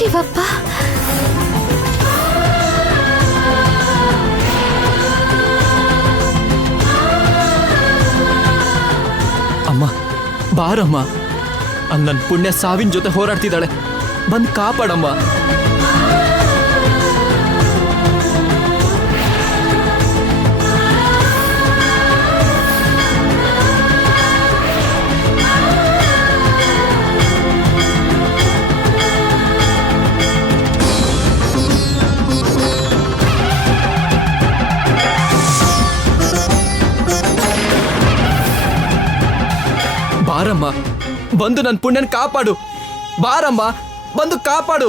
ಶಿವಪ್ಪ, ಅಮ್ಮ ಬಾರಮ್ಮ. ನನ್ನ ಪುಣ್ಯ ಸಾವಿನ ಜೊತೆ ಹೋರಾಡ್ತಿದ್ದಾಳೆ, ಬಂದು ಕಾಪಾಡಮ್ಮ. ಬಾರಮ್ಮ, ಬಂದು ನನ್ನ ಪುಣ್ಯನ ಕಾಪಾಡು. ಬಾರಮ್ಮ, ಬಂದು ಕಾಪಾಡು.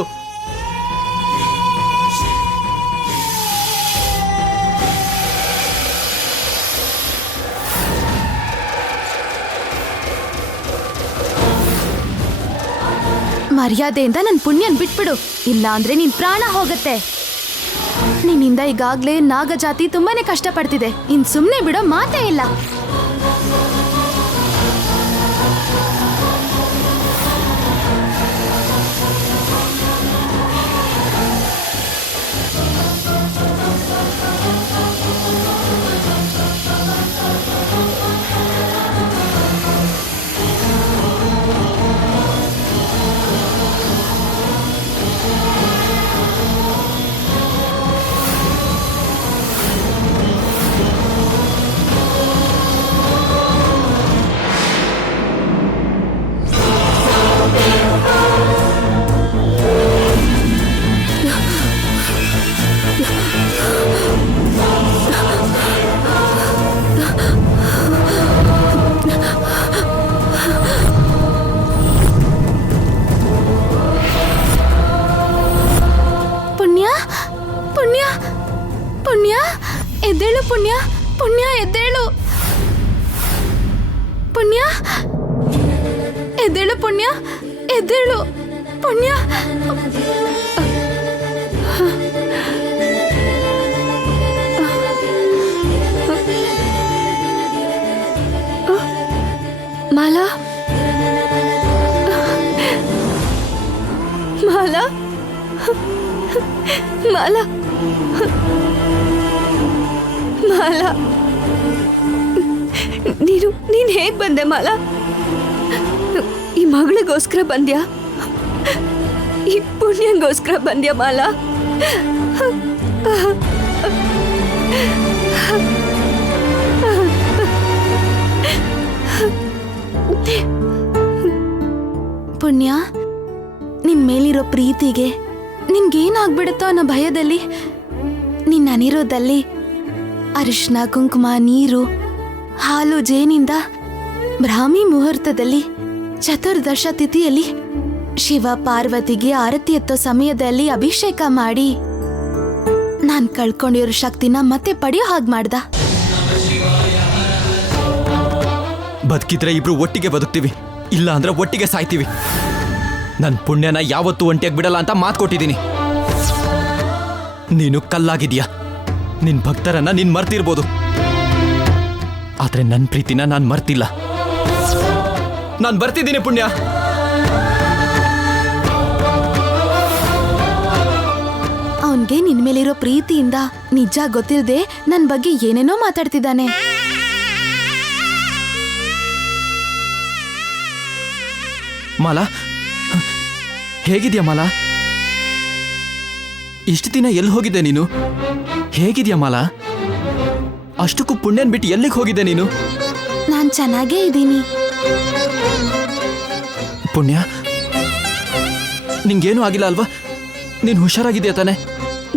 ಮರ್ಯಾದೆಯಿಂದ ನನ್ನ ಪುಣ್ಯನ್ ಬಿಟ್ಬಿಡು, ಇಲ್ಲ ಅಂದ್ರೆ ನಿನ್ ಪ್ರಾಣ ಹೋಗತ್ತೆ. ನಿನ್ನಿಂದ ಈಗಾಗ್ಲೇ ನಾಗಜಾತಿ ತುಂಬಾನೇ ಕಷ್ಟಪಡ್ತಿದೆ, ಇನ್ ಸುಮ್ನೆ ಬಿಡೋ ಮಾತೇ ಇಲ್ಲ. ಪುಣ್ಯ ಎದ್ದೇಳು, ಪುಣ್ಯ ಪುಣ್ಯ ಎದ್ದೇಳು, ಪುಣ್ಯ ಎದ್ದೇಳು, ಪುಣ್ಯ ಎದ್ದೇಳು, ಪುಣ್ಯ. ಮಾಲಾ, ಮಾಲಾ, ಮಾಲಾ, ಮಾಲಾ, ನೀನ್ ಹೇಗ್ ಬಂದೆ ಮಾಲಾ? ಈ ಮಗಳಿಗೋಸ್ಕರ ಬಂದ್ಯಾ? ಈ ಪುಣ್ಯಂಗೋಸ್ಕರ ಬಂದ್ಯಾ ಮಾಲಾ? ಪುಣ್ಯ, ನಿನ್ ಮೇಲಿರೋ ಪ್ರೀತಿಗೆ ನಿನ್ಗೇನಾಗ್ಬಿಡುತ್ತೋ ಅನ್ನೋ ಭಯದಲ್ಲಿ ನಿನ್ನ ಅನಿರೋಧಲ್ಲಿ ಅರಿಶಿನ, ಕುಂಕುಮ, ನೀರು, ಹಾಲು, ಜೇನಿಂದ ಬ್ರಾಹ್ಮಿ ಮುಹೂರ್ತದಲ್ಲಿ ಚತುರ್ದಶ ತಿಥಿಯಲ್ಲಿ ಶಿವ ಪಾರ್ವತಿಗೆ ಆರತಿ ಎತ್ತೋ ಸಮಯದಲ್ಲಿ ಅಭಿಷೇಕ ಮಾಡಿ ನಾನ್ ಕಳ್ಕೊಂಡಿರೋ ಶಕ್ತಿನ ಮತ್ತೆ ಪಡೆಯೋ ಹಾಗೆ ಮಾಡ್ದ. ಬದುಕಿದ್ರೆ ಇಬ್ರು ಒಟ್ಟಿಗೆ ಬದುಕ್ತೀವಿ, ಇಲ್ಲ ಅಂದ್ರೆ ಒಟ್ಟಿಗೆ ಸಾಯ್ತೀವಿ. ನನ್ನ ಪುಣ್ಯನ ಯಾವತ್ತೂ ಒಂಟಿಯಾಗಿ ಬಿಡಲ್ಲ ಅಂತ ಮಾತು ಕೊಟ್ಟಿದ್ದೀನಿ. ನೀನು ಕಲ್ಲಾಗಿದ್ಯಾ, ನಿನ್ ಭಕ್ತರನ್ನ ನೀನ್ ಮರ್ತಿರ್ಬೋದು, ಆದ್ರೆ ನನ್ನ ಪ್ರೀತಿನ ನಾನು ಮರ್ತಿಲ್ಲ. ನಾನು ಬರ್ತಿದ್ದೀನಿ ಪುಣ್ಯ. ಅವನ್ಗೆ ನಿನ್ ಮೇಲಿರೋ ಪ್ರೀತಿಯಿಂದ ನಿಜ ಗೊತ್ತಿಲ್ಲದೆ ನನ್ ಬಗ್ಗೆ ಏನೇನೋ ಮಾತಾಡ್ತಿದ್ದಾನೆ. ಮಾಲಾ, ಹೇಗಿದ್ಯಾ ಮಾಲಾ? ಇಷ್ಟು ದಿನ ಎಲ್ಲಿ ಹೋಗಿದ್ದೆ ನೀನು? ಹೇಗಿದ್ಯಾ ಮಾಲಾ? ಅಷ್ಟಕ್ಕೂ ಪುಣ್ಯನ್ ಬಿಟ್ಟು ಎಲ್ಲಿಗೆ ಹೋಗಿದ್ದೆ ನೀನು? ನಾನ್ ಚೆನ್ನಾಗೇ ಇದ್ದೀನಿ. ಪುಣ್ಯ, ನಿಂಗೇನೂ ಆಗಿಲ್ಲ ಅಲ್ವಾ? ನೀನು ಹುಷಾರಾಗಿದ್ಯಾ ತಾನೆ?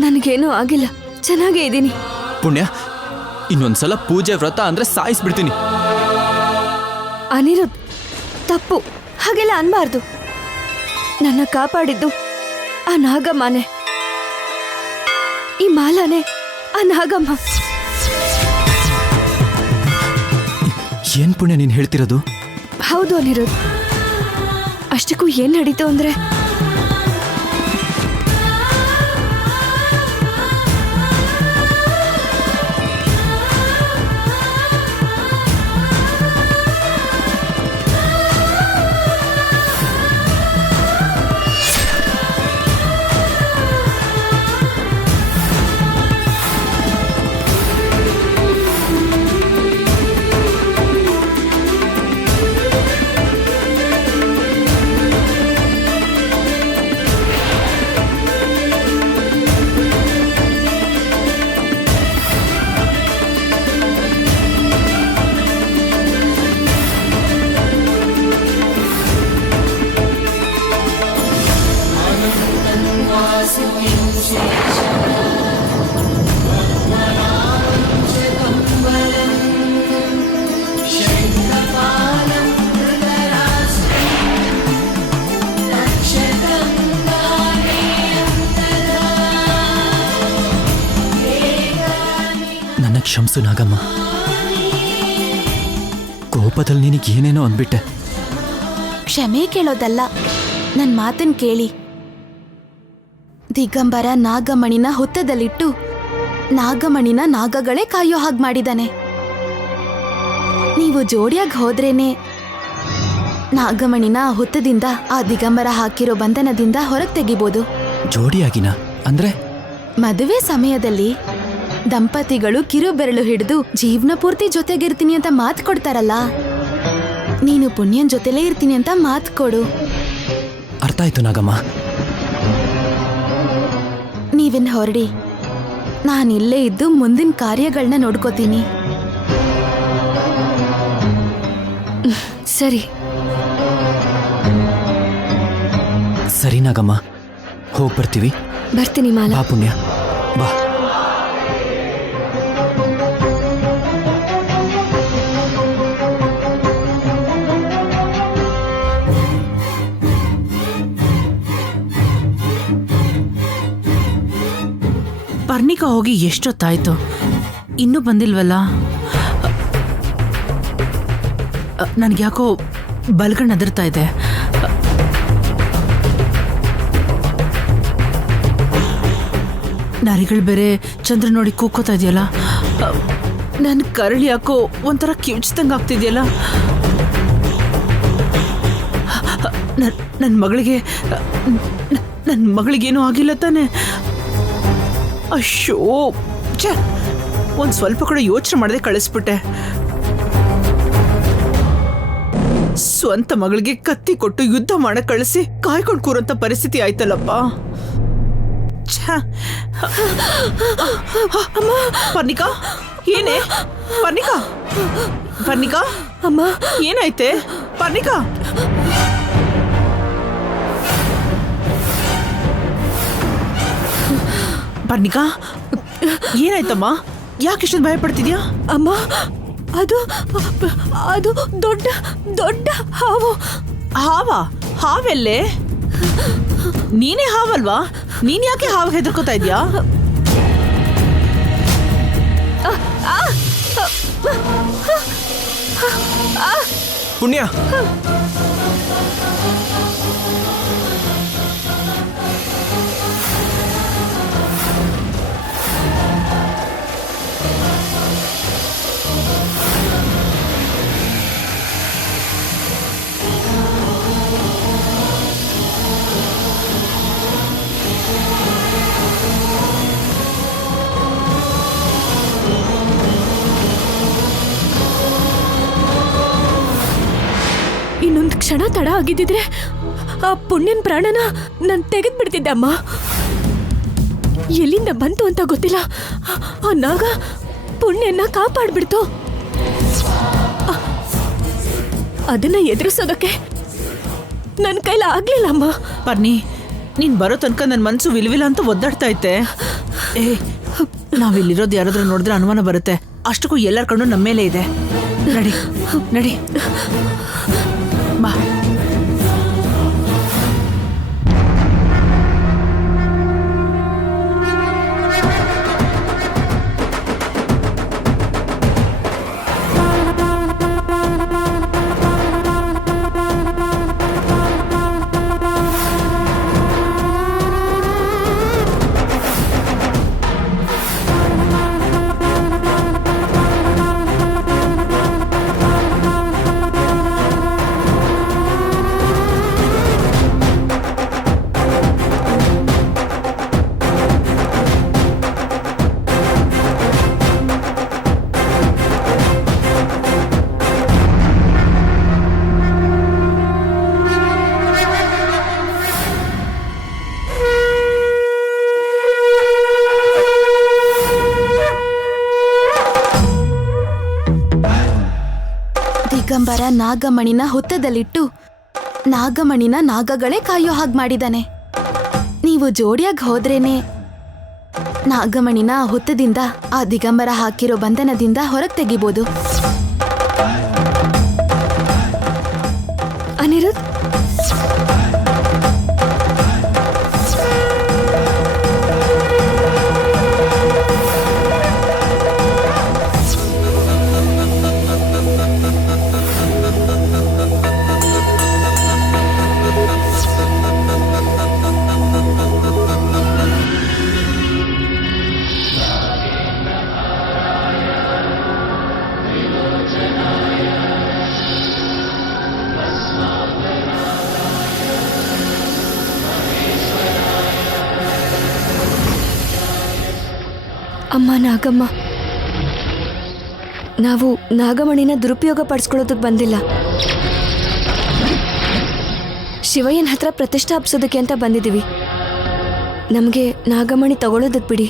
ನನಗೇನೂ ಆಗಿಲ್ಲ, ಚೆನ್ನಾಗೇ ಇದ್ದೀನಿ. ಪುಣ್ಯ, ಇನ್ನೊಂದ್ಸಲ ಪೂಜೆ ವ್ರತ ಅಂದ್ರೆ ಸಾಯಿಸ್ಬಿಡ್ತೀನಿ. ಅನಿರುದ್ಧ್, ತಪ್ಪು, ಹಾಗೆಲ್ಲ ಅನ್ಬಾರ್ದು. ನನ್ನ ಕಾಪಾಡಿದ್ದು ಆ ನಾಗಮ್ಮನೆ, ಈ ಮಾಲಾನೆ ಆ ನಾಗಮ್ಮ. ಏನ್ ಪುಣ್ಯ ನೀನ್ ಹೇಳ್ತಿರೋದು? ಹೌದು ಅನಿರುದ್ಧ್, ಅಷ್ಟಕ್ಕೂ ಏನ್ ನಡೀತು ಅಂದ್ರೆ ಕ್ಷಮಿಸು ನಾಗಮ್ಮ. ಕೋಪದಲ್ಲಿ ನಿನಗೆ ಏನೇನೋ ಅಂದ್ಬಿಟ್ಟೆ. ಕ್ಷಮೆ ಕೇಳೋದಲ್ಲ, ನನ್ನ ಮಾತನ್ ಕೇಳಿ. ದಿಗಂಬರ ನಾಗಮಣಿನ ಹುತ್ತದಲ್ಲಿಟ್ಟು ನಾಗಮಣಿನ ನಾಗಗಳೇ ಕಾಯೋ ಹಾಗೆ ಮಾಡಿದಾನೆ. ನೀವು ಜೋಡಿಯಾಗಿ ಹೋದ್ರೇನೆ ನಾಗಮಣಿನ ಹುತ್ತದಿಂದ ಆ ದಿಗಂಬರ ಹಾಕಿರೋ ಬಂಧನದಿಂದ ಹೊರಗೆ ತೆಗಿಬೋದು. ಜೋಡಿಯಾಗಿನ ಅಂದ್ರೆ? ಮದುವೆ ಸಮಯದಲ್ಲಿ ದಂಪತಿಗಳು ಕಿರು ಬೆರಳು ಹಿಡಿದು ಜೀವನ ಪೂರ್ತಿ ಜೊತೆಗಿರ್ತೀನಿ ಅಂತ ಮಾತು ಕೊಡ್ತಾರಲ್ಲ, ನೀನು ಪುಣ್ಯನ್ ಜೊತೆಲೇ ಇರ್ತೀನಿ ಅಂತ ಮಾತು ಕೊಡು. ಅರ್ಥ ಆಯ್ತು ನಾಗಮ್ಮ. ನೀವಿನ್ ಹೊರಡಿ, ನಾನಿಲ್ಲೇ ಇದ್ದು ಮುಂದಿನ ಕಾರ್ಯಗಳನ್ನ ನೋಡ್ಕೋತೀನಿ. ಸರಿ ಸರಿ ನಾಗಮ್ಮ, ಹೋಗಿ ಬರ್ತೀವಿ. ಬರ್ತೀನಿ ಮಾಲಾ. ಬಾ ಪುಣ್ಯ, ಬಾ. ಪರ್ಣಿಕಾ ಹೋಗಿ ಎಷ್ಟೊತ್ತಾಯ್ತು, ಇನ್ನೂ ಬಂದಿಲ್ವಲ್ಲ? ನನಗ್ಯಾಕೋ ಬಲ್ಗಣ್ಣು ಅದರ್ತಾ ಇದೆ. ನರಿಗಳು ಬೇರೆ ಚಂದ್ರ ನೋಡಿ ಕೂಕೋತಾ ಇದೆಯಲ್ಲ. ನನ್ನ ಕರಳು ಯಾಕೋ ಒಂಥರ ಕಿವುಚ್ದಂಗೆ ಆಗ್ತಿದೆಯಲ್ಲ. ನನ್ನ ಮಗಳಿಗೇನೂ ಆಗಿಲ್ಲ ತಾನೆ? ಅಯ್ಯೋ ಛೇ, ಒಂದು ಸ್ವಲ್ಪ ಕೂಡ ಯೋಚನೆ ಮಾಡದೆ ಕಳಿಸ್ಬಿಟ್ಟೆ. ಸ್ವಂತ ಮಗಳಿಗೆ ಕತ್ತಿ ಕೊಟ್ಟು ಯುದ್ಧ ಮಾಡಕ್ ಕಳಿಸಿ ಕಾಯ್ಕೊಂಡು ಕೂರಂತ ಪರಿಸ್ಥಿತಿ ಆಯ್ತಲ್ಲಪ್ಪ. ಪರ್ಣಿಕಾ, ಏನೇ? ಪರ್ಣಿಕಾ, ಪರ್ಣಿಕಾ ಅಮ್ಮ, ಏನಾಯ್ತೆ? ಪರ್ಣಿಕಾ, ಪರ್ಣಿಕಾ ಏನಾಯ್ತಮ್ಮ? ಯಾಕೆ ಇಷ್ಟೊಂದು ಭಯ ಪಡ್ತಿದ್ಯಾ? ಅಮ್ಮ, ಅದು ಅದು ದೊಡ್ಡ ದೊಡ್ಡ ಹಾವು. ಹಾವೆಲ್ಲೇ? ನೀನೇ ಹಾವಲ್ವಾ? ನೀನ್ ಯಾಕೆ ಹಾವು ಹೆದರ್ಕೋತಾ ಇದ್ಯಾ? ಪುಣ್ಯ, ಇನ್ನೊಂದು ಕ್ಷಣ ತಡ ಆಗಿದ್ದಿದ್ರೆ ಆ ಪುಣ್ಯನ್ ಪ್ರಾಣನ ನಾನು ತೆಗೆದು ಬಿಡ್ತಿದ್ದೆ ಅಮ್ಮ. ಎಲ್ಲಿಂದ ಬಂತು ಅಂತ ಗೊತ್ತಿಲ್ಲ, ಆ ನಾಗ ಪುಣ್ಯನ್ನ ಕಾಪಾಡ್ಬಿಡ್ತು. ಅದನ್ನ ಎದುರಿಸೋದಕ್ಕೆ ನನ್ನ ಕೈಲ ಆಗ್ಲಿಲ್ಲ ಅಮ್ಮ. ಪರ್ಣಿ, ನೀನ್ ಬರೋ ತನಕ ನನ್ನ ಮನ್ಸು ವಿಲ್ವಿಲ್ಲ ಅಂತ ಒದ್ದಾಡ್ತಾ ಐತೆ. ನಾವಿಲ್ಲಿರೋದು ಯಾರಾದ್ರೂ ನೋಡಿದ್ರೆ ಅನುಮಾನ ಬರುತ್ತೆ. ಅಷ್ಟಕ್ಕೂ ಎಲ್ಲರ ಕಣ್ಣು ನಮ್ಮ ಮೇಲೆ ಇದೆ. ನಡಿ ನಡಿ, ಬಾ. ದಿಗಂಬರ ನಾಗಮಣಿನ ಹುತ್ತದಲ್ಲಿಟ್ಟು ನಾಗಮಣಿನ ನಾಗಗಳೇ ಕಾಯೋ ಹಾಗೆ ಮಾಡಿದಾನೆ. ನೀವು ಜೋಡಿಯಾಗಿ ಹೋದ್ರೇನೆ ನಾಗಮಣಿನ ಹುತ್ತದಿಂದ ಆ ದಿಗಂಬರ ಹಾಕಿರೋ ಬಂಧನದಿಂದ ಹೊರಗೆ ತೆಗಿಬೋದು. ಅನಿರುದ್ಧ್, ಅಮ್ಮ ನಾಗಮ್ಮ, ನಾವು ನಾಗಮಣಿನ ದುರುಪಯೋಗ ಪಡಿಸ್ಕೊಳ್ಳೋದಕ್ಕೆ ಬಂದಿಲ್ಲ. ಶಿವಯ್ಯನ ಹತ್ರ ಪ್ರತಿಷ್ಠಾಪಿಸೋದಕ್ಕೆ ಅಂತ ಬಂದಿದ್ದೀವಿ. ನಮಗೆ ನಾಗಮಣಿ ತಗೊಳ್ಳೋದಕ್ಕೆ ಬಿಡಿ.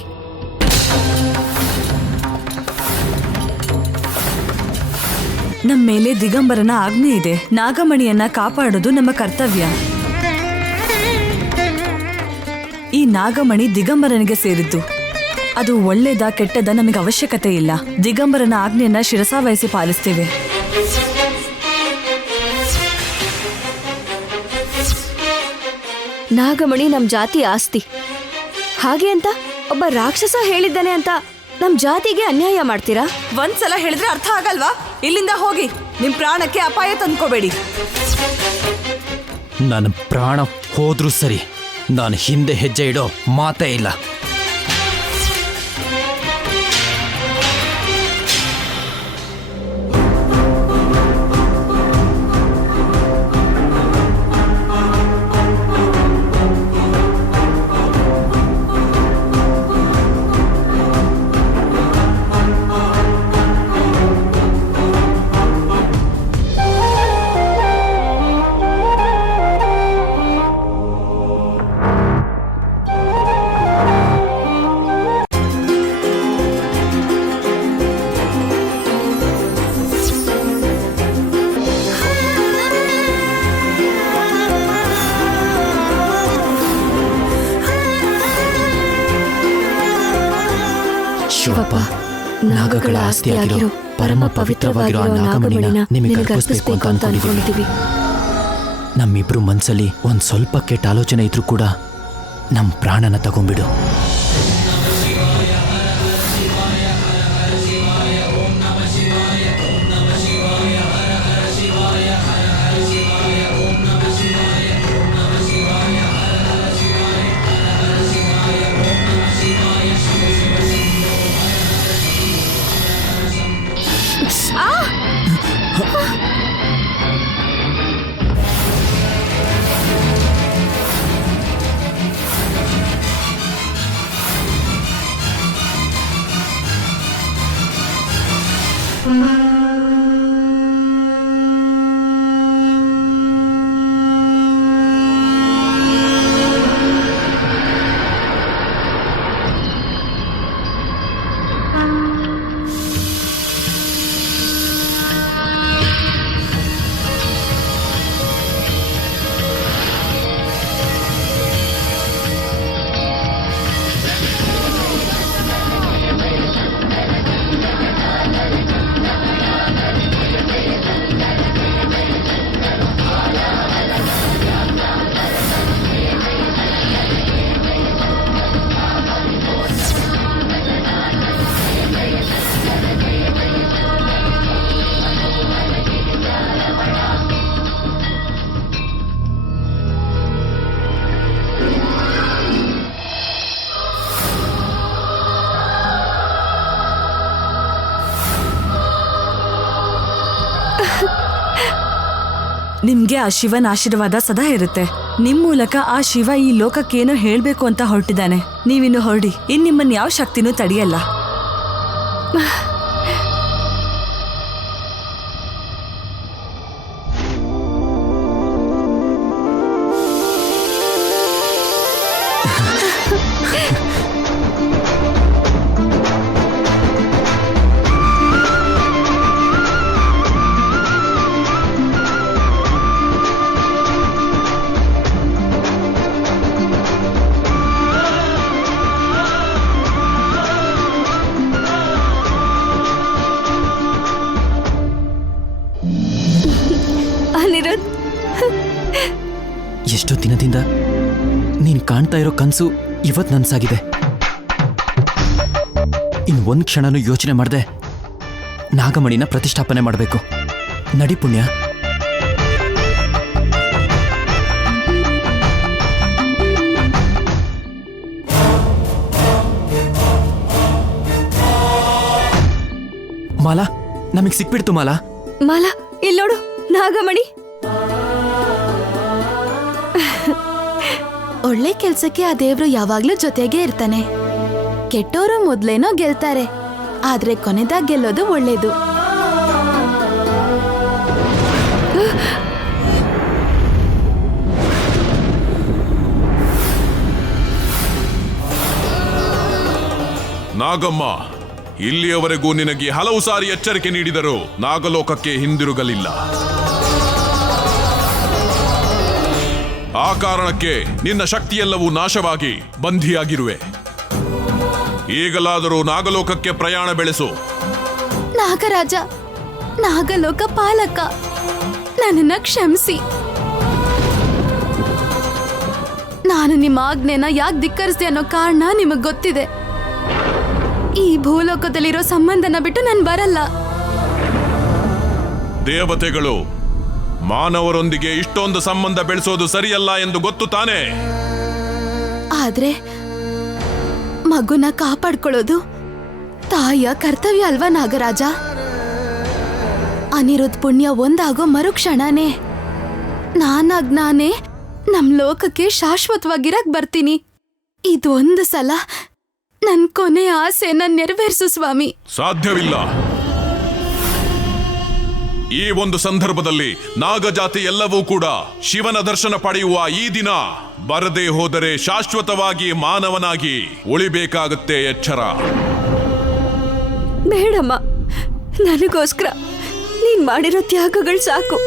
ನಮ್ಮ ಮೇಲೆ ದಿಗಂಬರನ ಆಜ್ಞೆ ಇದೆ. ನಾಗಮಣಿಯನ್ನ ಕಾಪಾಡೋದು ನಮ್ಮ ಕರ್ತವ್ಯ. ಈ ನಾಗಮಣಿ ದಿಗಂಬರನಿಗೆ ಸೇರಿದ್ದು. ಅದು ಒಳ್ಳೇದ ಕೆಟ್ಟದ ನಮಗೆ ಅವಶ್ಯಕತೆ ಇಲ್ಲ. ದಿಗಂಬರನ ಆಜ್ಞೆಯನ್ನ ಶಿರಸಾವಹಿಸಿ ಪಾಲಿಸ್ತೇವೆ. ನಾಗಮಣಿ ನಮ್ಮ ಜಾತಿ ಆಸ್ತಿ. ಹಾಗೆ ಅಂತ ಒಬ್ಬ ರಾಕ್ಷಸ ಹೇಳಿದ್ದಾನೆ ಅಂತ ನಮ್ಮ ಜಾತಿಗೆ ಅನ್ಯಾಯ ಮಾಡ್ತೀರಾ? ಒಂದ್ಸಲ ಹೇಳಿದ್ರೆ ಅರ್ಥ ಆಗಲ್ವಾ? ಇಲ್ಲಿಂದ ಹೋಗಿ. ನಿಮ್ ಪ್ರಾಣಕ್ಕೆ ಅಪಾಯ ತಂದ್ಕೋಬೇಡಿ. ನನ್ನ ಪ್ರಾಣ ಹೋದ್ರೂ ಸರಿ, ನಾನು ಹಿಂದೆ ಹೆಜ್ಜೆ ಇಡೋ ಮಾತೇ ಇಲ್ಲ. ಶಿವಪ್ಪ, ನಾಗಗಳ ಆಸ್ತಿಯಾಗಿರೋ ಪರಮ ಪವಿತ್ರವಾಗಿರೋ ನಾಗಮಣಿನ ನಿಮಗೆ ಅರ್ಪಿಸಬೇಕು ಅಂತ ಅನ್ಕೊಂಡಿದ್ದೀವಿ. ನಮ್ಮಿಬ್ರು ಮನ್ಸಲ್ಲಿ ಒಂದ್ ಸ್ವಲ್ಪ ಕೆಟ್ಟ ಆಲೋಚನೆ ಇದ್ರೂ ಕೂಡ ನಮ್ ಪ್ರಾಣನ ತಗೊಂಡ್ಬಿಡು. ನಿಮ್ಗೆ ಆ ಶಿವನ ಆಶೀರ್ವಾದ ಸದಾ ಇರುತ್ತೆ. ನಿಮ್ ಮೂಲಕ ಆ ಶಿವ ಈ ಲೋಕಕ್ಕೇನೋ ಹೇಳ್ಬೇಕು ಅಂತ ಹೊರಟಿದ್ದಾನೆ. ನೀವಿನ್ನು ಹೊರಡಿ. ಇನ್ ನಿಮ್ಮನ್ನ ಯಾವ ಶಕ್ತಿನೂ ತಡೆಯಲ್ಲ. ಎಷ್ಟೋ ದಿನದಿಂದ ನೀನ್ ಕಾಣ್ತಾ ಇರೋ ಕನ್ಸು ಇವತ್ ನನ್ಸಾಗಿದೆ. ಇನ್ ಒಂದ್ ಕ್ಷಣನೂ ಯೋಚನೆ ಮಾಡ್ದೆ ನಾಗಮಣಿನ ಪ್ರತಿಷ್ಠಾಪನೆ ಮಾಡಬೇಕು. ನಡಿ ಪುಣ್ಯ. ಮಾಲಾ, ನಮಗ್ ಸಿಕ್ಬಿಡ್ತು ಮಾಲಾ. ಮಾಲಾ, ಇಲ್ಲೋಡು ನಾಗಮಣಿ. ಒಳ್ಳೆ ಕೆಲ್ಸಕ್ಕೆ ಆ ದೇವ್ರು ಯಾವಾಗ್ಲೂ ಜೊತೆಗೆ ಇರ್ತಾನೆ. ಕೆಟ್ಟೋರು ಮೊದ್ಲೇನೋ ಗೆಲ್ತಾರೆ, ಆದ್ರೆ ಕೊನೆದಾಗ ಗೆಲ್ಲೋದು ಒಳ್ಳೇದು. ನಾಗಮ್ಮ, ಇಲ್ಲಿಯವರೆಗೂ ನಿನಗೆ ಹಲವು ಸಾರಿ ಎಚ್ಚರಿಕೆ ನೀಡಿದರೂ ನಾಗಲೋಕಕ್ಕೆ ಹಿಂದಿರುಗಲಿಲ್ಲ. ಆ ಕಾರಣಕ್ಕೆ ನಿನ್ನ ಶಕ್ತಿಯೆಲ್ಲವೂ ನಾಶವಾಗಿ ಬಂಧಿಯಾಗಿರುವೆ. ಈಗಲಾದರೂ ನಾಗಲೋಕಕ್ಕೆ ಪ್ರಯಾಣ ಬೆಳೆಸು. ನಾಗರಾಜ, ನಾಗಲೋಕ ಪಾಲಕ, ನನ್ನನ್ನ ಕ್ಷಮಿಸಿ. ನಾನು ನಿಮ್ಮ ಆಜ್ಞೆನ ಯಾಕೆ ಧಿಕ್ಕರಿಸಿದೆ ಅನ್ನೋ ಕಾರಣ ನಿಮಗ್ ಗೊತ್ತಿದೆ. ಈ ಭೂಲೋಕದಲ್ಲಿರೋ ಸಂಬಂಧನ ಬಿಟ್ಟು ನಾನು ಬರಲ್ಲ. ದೇವತೆಗಳು ಮಾನವರೊಂದಿಗೆ ಇಷ್ಟೊಂದು ಸಂಬಂಧ ಬೆಳೆಸೋದು ಸರಿಯಲ್ಲ ಎಂದು ಗೊತ್ತು ತಾನೇ. ಆದ್ರೆ ಮಗುನ ಕಾಪಾಡ್ಕೊಳ್ಳೋದು ತಾಯಿಯ ಕರ್ತವ್ಯ ಅಲ್ವಾ ನಾಗರಾಜ? ಅನಿರುದ್ಧ ಪುಣ್ಯ ಒಂದಾಗೋ ಮರುಕ್ಷಣನೇ ನಾನೇ ನಮ್ ಲೋಕಕ್ಕೆ ಶಾಶ್ವತವಾಗಿರಕ್ ಬರ್ತೀನಿ. ಇದೊಂದು ಸಲ ನನ್ ಕೊನೆ ಆಸೆನ ನೆರವೇರಿಸು ಸ್ವಾಮಿ. ಸಾಧ್ಯವಿಲ್ಲ. ಈ ಒಂದು ಸಂದರ್ಭದಲ್ಲಿ ನಾಗಜಾತಿ ಎಲ್ಲವೂ ಕೂಡ ಶಿವನ ದರ್ಶನ ಪಡೆಯುವ ಈ ದಿನ ಬರದೇ ಹೋದರೆ ಶಾಶ್ವತವಾಗಿ ಮಾನವನಾಗಿ ಉಳಿಬೇಕಾಗುತ್ತೆ. ಎಚ್ಚರ. ಬೇಡಮ್ಮ, ನನಗೋಸ್ಕರ ನೀನ್ ಮಾಡಿರೋ ತ್ಯಾಗಗಳು ಸಾಕು.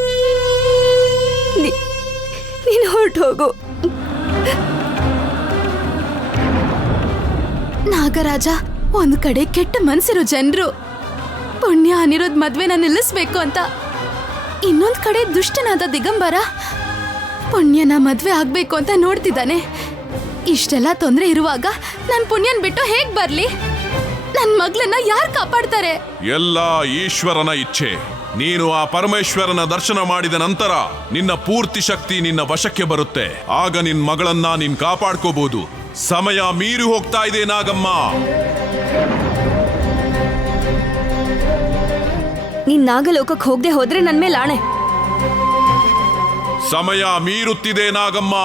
ನೀನ್ ಹೊರಟು ಹೋಗು. ನಾಗರಾಜ, ಒಂದ್ ಕಡೆ ಕೆಟ್ಟ ಮನ್ಸಿರೋ ಜನರು ಪುಣ್ಯ ಅನಿರುದ್ಧ ಮದ್ವೆನ ನಿಲ್ಲಿಸ್ಬೇಕು ಅಂತ, ಇನ್ನೊಂದ್ ಕಡೆ ದುಷ್ಟನಾದ ದಿಗಂಬರ ಪುಣ್ಯನ ಮದ್ವೆ ಆಗ್ಬೇಕು ಅಂತ ನೋಡ್ತಿದ್ದಾನೆ. ಇಷ್ಟೆಲ್ಲ ತೊಂದ್ರೆ ಇರುವಾಗ ನನ್ ಪುಣ್ಯನ್ ಬಿಟ್ಟು ಹೇಗ್ ಬರ್ಲಿ? ನನ್ ಮಗ್ಳನ್ನ ಯಾರ್ ಕಾಪಾಡ್ತಾರೆ? ಎಲ್ಲ ಈಶ್ವರನ ಇಚ್ಛೆ. ನೀನು ಆ ಪರಮೇಶ್ವರನ ದರ್ಶನ ಮಾಡಿದ ನಂತರ ನಿನ್ನ ಪೂರ್ತಿ ಶಕ್ತಿ ನಿನ್ನ ವಶಕ್ಕೆ ಬರುತ್ತೆ. ಆಗ ನಿನ್ ಮಗಳನ್ನ ನೀನ್ ಕಾಪಾಡ್ಕೋಬಹುದು. ಸಮಯ ಮೀರಿ ಹೋಗ್ತಾ ಇದೆ ನಾಗಮ್ಮ. ನೀನ್ ನಾಗಲೋಕಕ್ಕೆ ಹೋಗದೆ ಹೋದ್ರೆ ನನ್ ಮೇಲೆ ಆಣೆ. ಸಮಯ ಮೀರುತ್ತಿದೆ ನಾಗಮ್ಮ.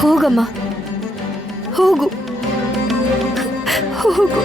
ಹೋಗಮ್ಮ, ಹೋಗು ಹೋಗು.